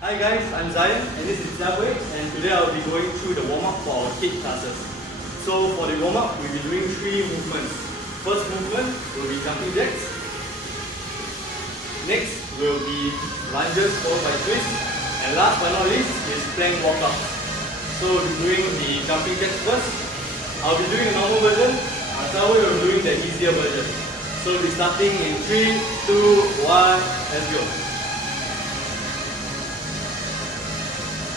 Hi guys, I'm Zion and this is Zabwe, and today I'll be going through the warm-up for our kid classes. So for the warm-up, we'll be doing 3 movements. First movement will be jumping jacks. Next will be lunges followed by twists. And last but not least is plank walk-ups. So we'll be doing the jumping jacks first. I'll be doing the normal version, Zabwe will be doing the easier version. So we'll be starting in 3, 2, 1, let's go.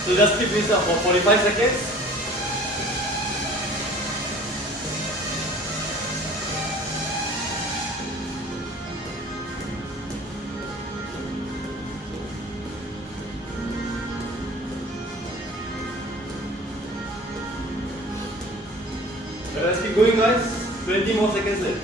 So just keep this up for 45 seconds. Let's keep going guys, 20 more seconds left.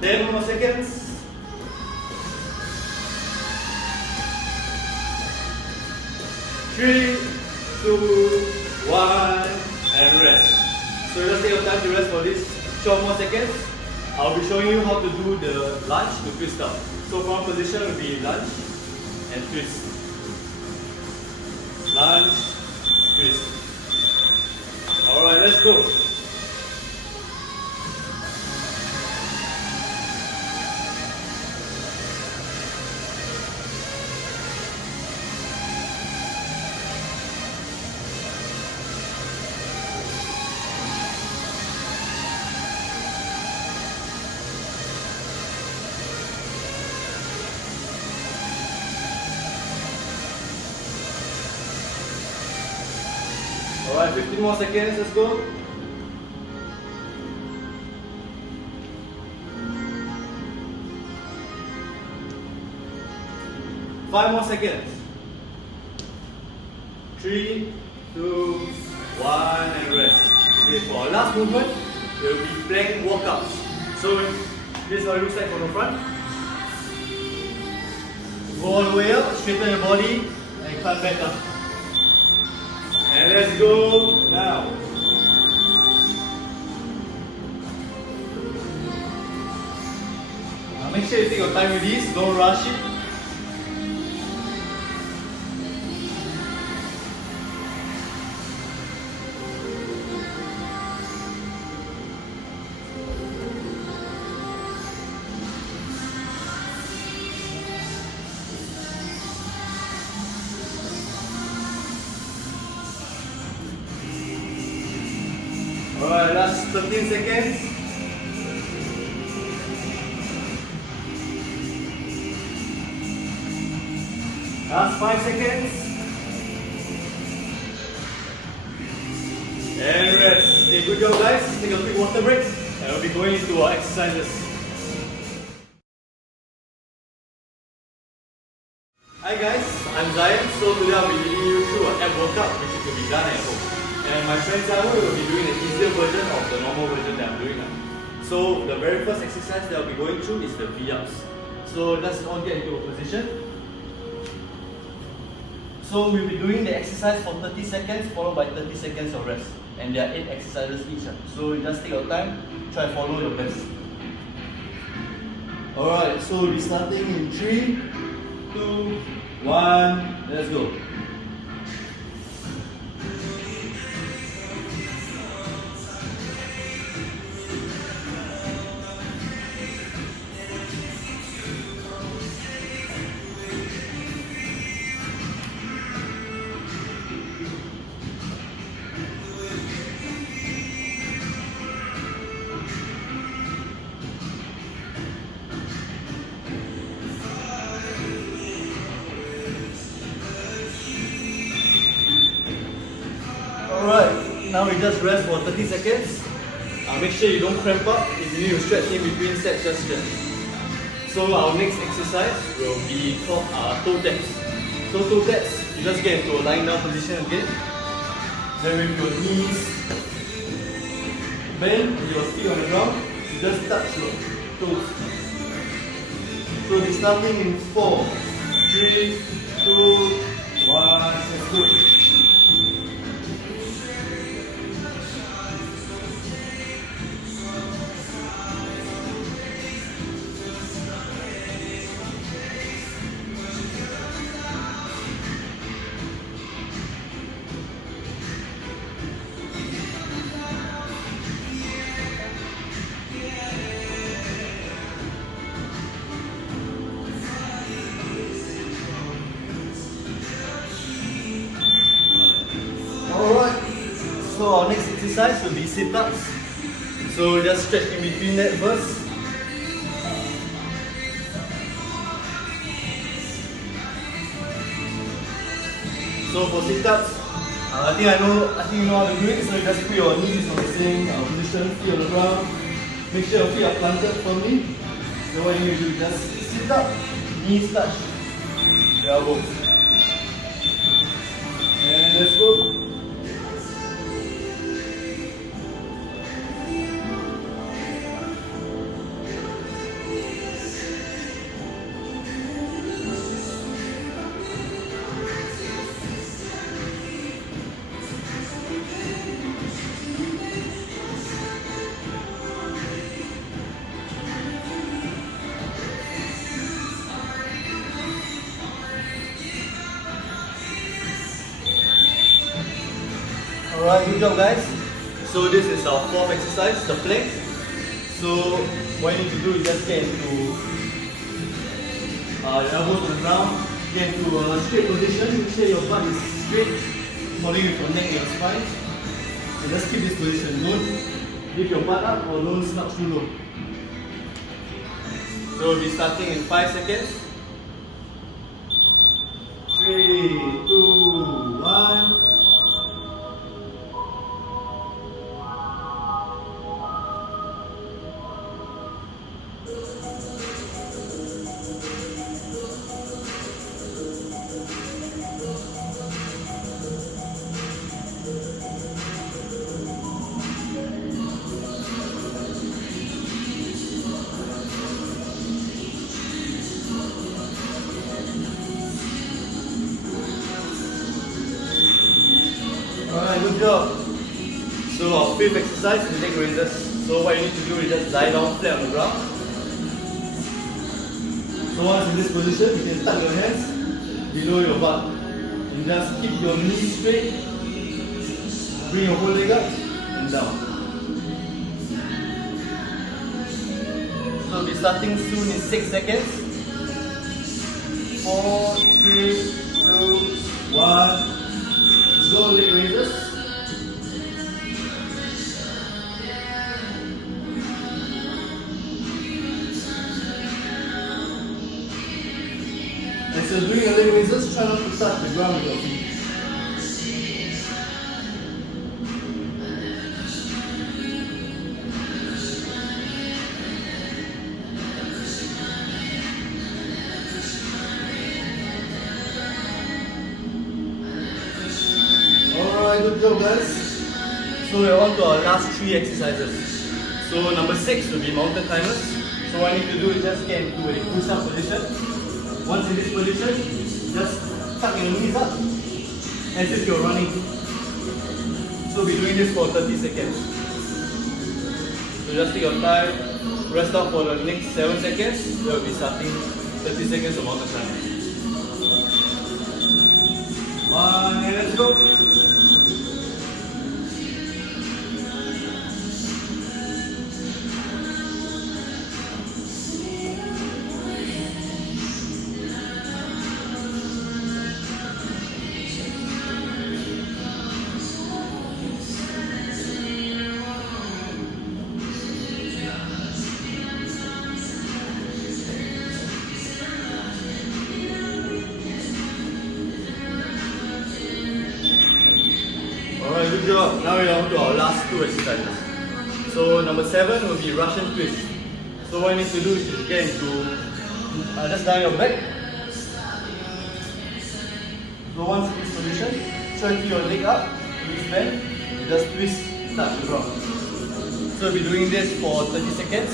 Ten more seconds. 3, 2, 1, and rest. So just take your time to rest for this short more seconds. I'll be showing you how to do the lunge to twist up. So from position will be lunge and twist. Lunge, twist. Alright, let's go. Alright, 15 more seconds, let's go. Five more seconds. 3, 2, 1, and rest. Okay, for our last movement, there will be plank walk-ups. So this is how it looks like from the front. Go all the way up, straighten your body, and climb back up. And let's go now. Now make sure you take your time with this, don't rush it. Alright, last 13 seconds. Last 5 seconds. And rest. Okay, good job guys. Take a quick water break and we'll be going into our exercises. Hi guys, I'm Zion. So today I'll be leading you through an ab workout which can be done at home. And my friend Zabwe will be doing the easier version of the normal version that I'm doing now. So the very first exercise that I'll be going through is the V-ups. So let's all get into a position. So we'll be doing the exercise for 30 seconds followed by 30 seconds of rest. And there are 8 exercises each. So just take your time, try to follow your best. Alright, so we'll be starting in 3, 2, 1, let's go. Alright, now we just rest for 30 seconds. Make sure you don't cramp up. If you need to stretch in between sets, just stretch. So our next exercise will be called toe taps. So toe taps, you just get into a lying down position again. Then with your knees bend, with your feet on the ground, you just touch your toes. So we'll be starting in 4, 3, 2, 1, let's go. So our next exercise will be sit-ups. So just stretch in between that first. So for sit-ups, I think you know how to do it. So you just put your knees on the same position, feet on the ground. Make sure your feet are planted firmly. So what you need to do is just sit up, knees touch the elbows. And let's go. Alright, good job guys. So this is our fourth exercise, the plank. So what you need to do is just get into your elbows on the ground, get into a straight position, make sure your butt is straight, following with your neck and your spine. So just keep this position, don't lift your butt up or don't slouch too low. So we'll be starting in 5 seconds. 3, 2, 1. Alright, good job. So our fifth exercise is leg raises. So what you need to do is just lie down flat on the ground. So once in this position, you can tuck your hands below your butt. And just keep your knees straight. Bring your whole leg up and down. So we'll be starting soon in 6 seconds. 4, 3, 2, 1. Go leg raises. As you're doing your leg raises, try not to touch the ground with your feet. Alright, good job guys. So we're on to our last 3 exercises. So number 6 will be mountain climbers. So what I need to do is just get into a push-up position. Once in this position, just tuck your knees up as if you're running. So we'll be doing this for 30 seconds. So just take your time, rest out for the next 7 seconds. We'll be starting 30 seconds of mountain climbers. 1 and let's go. Alright, good job. Now we're on to our last 2 exercises. So number 7 will be Russian twist. So what you need to do is to get into, just lie your back. So once in this position, try to keep your leg up, twist bend, and just twist, touch the ground. So we'll be doing this for 30 seconds.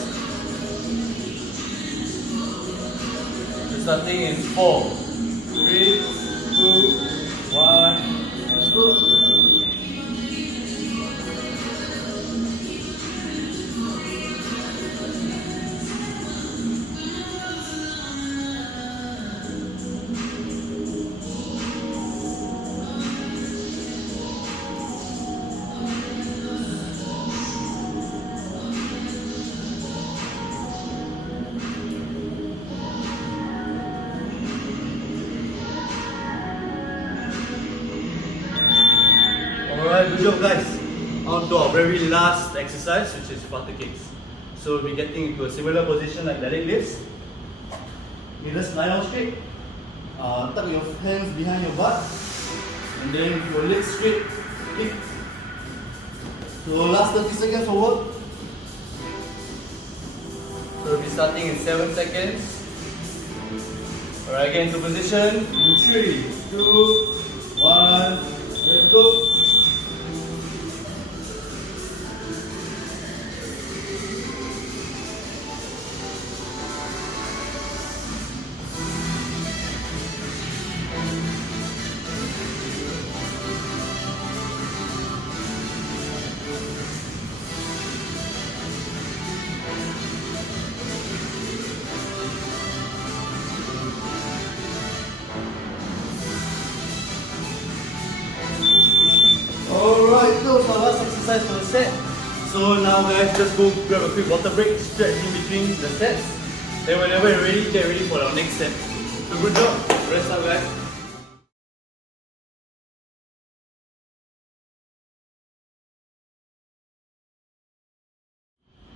So starting in 4, 3, 2, 1, go. Alright, good job guys. on to our very last exercise, which is flutter kicks. So we'll be getting into a similar position like the leg lifts. You just lie down straight, tuck your hands behind your butt, and then with your legs straight, kick. So last 30 seconds for work. So we'll be starting in 7 seconds. Alright, get into position in 3, 2, 1, let's go. Alright, that was our last exercise for the set. So now guys, just go grab a quick water break, stretch in between the sets. Then whenever you're ready, get ready for our next set. So good job, rest up guys.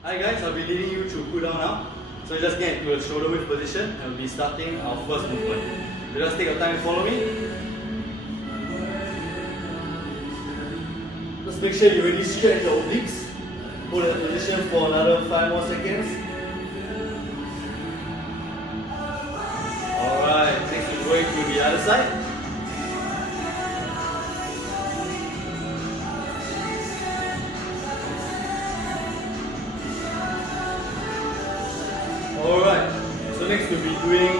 Hi guys, I'll be leading you through cool down now. So just get into a shoulder width position and we'll be starting our first movement. So just take your time and follow me. Just make sure you really stretch your obliques. Hold that position for another 5 more seconds. Alright, next we're going to the other side. Alright, so next we'll be doing,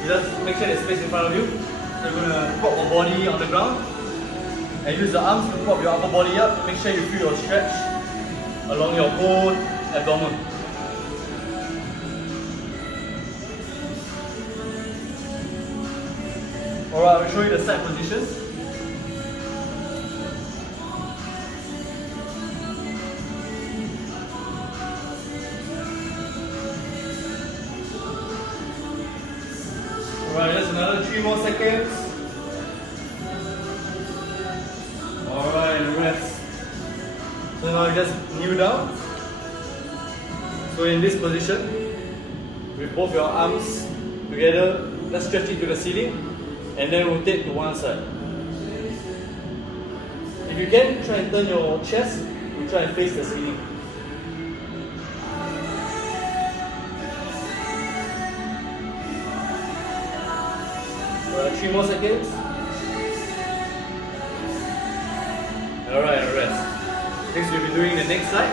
you just make sure there's space in front of you. So you're going to prop your body on the ground. And use the arms to prop your upper body up. Make sure you feel your stretch along your whole abdomen. Alright, I'll show you the side positions. Alright, just another 3 more seconds. Alright, and rest. So now you just kneel down. So in this position, with both your arms together, let's stretch it to the ceiling and then rotate to one side. If you can, try and turn your chest and try and face the ceiling. Alright, 3 more seconds. Alright, and rest. Next we'll be doing the next side.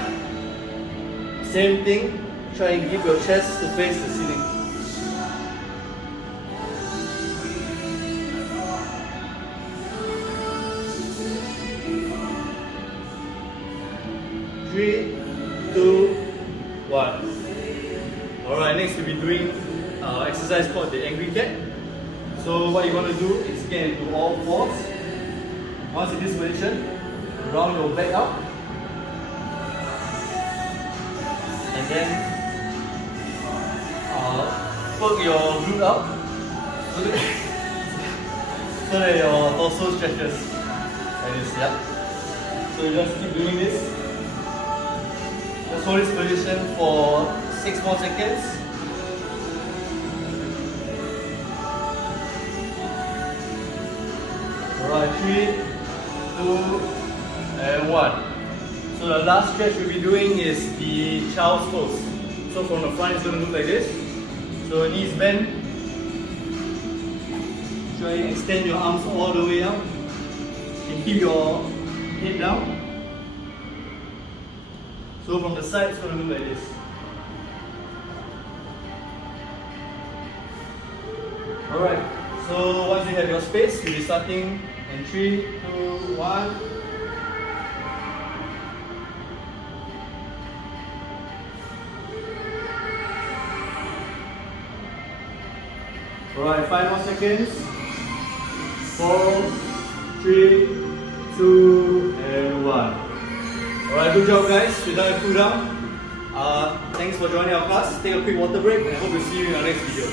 Same thing, try and keep your chest to face the ceiling. Three, two, one. Alright, next we'll be doing exercise called the angry cat. So what you want to do is get into all fours. Once in this position, round your back up, and then poke your glute up so that your torso stretches. Like this, yeah. So you just keep doing this. Just hold this position for 6 more seconds. Alright, 3, 2, and 1. So the last stretch we'll be doing is the child's pose. So from the front it's going to look like this. So knees bend. Try and extend your arms all the way out. And keep your head down. So from the side it's going to look like this. Alright, so once you have your space, we'll be starting in 3, 2, 1. Alright, 5 more seconds. 4, 3, 2, and 1. Alright, good job guys. We're done with cool down. Thanks for joining our class. Take a quick water break and I hope to see you in our next video.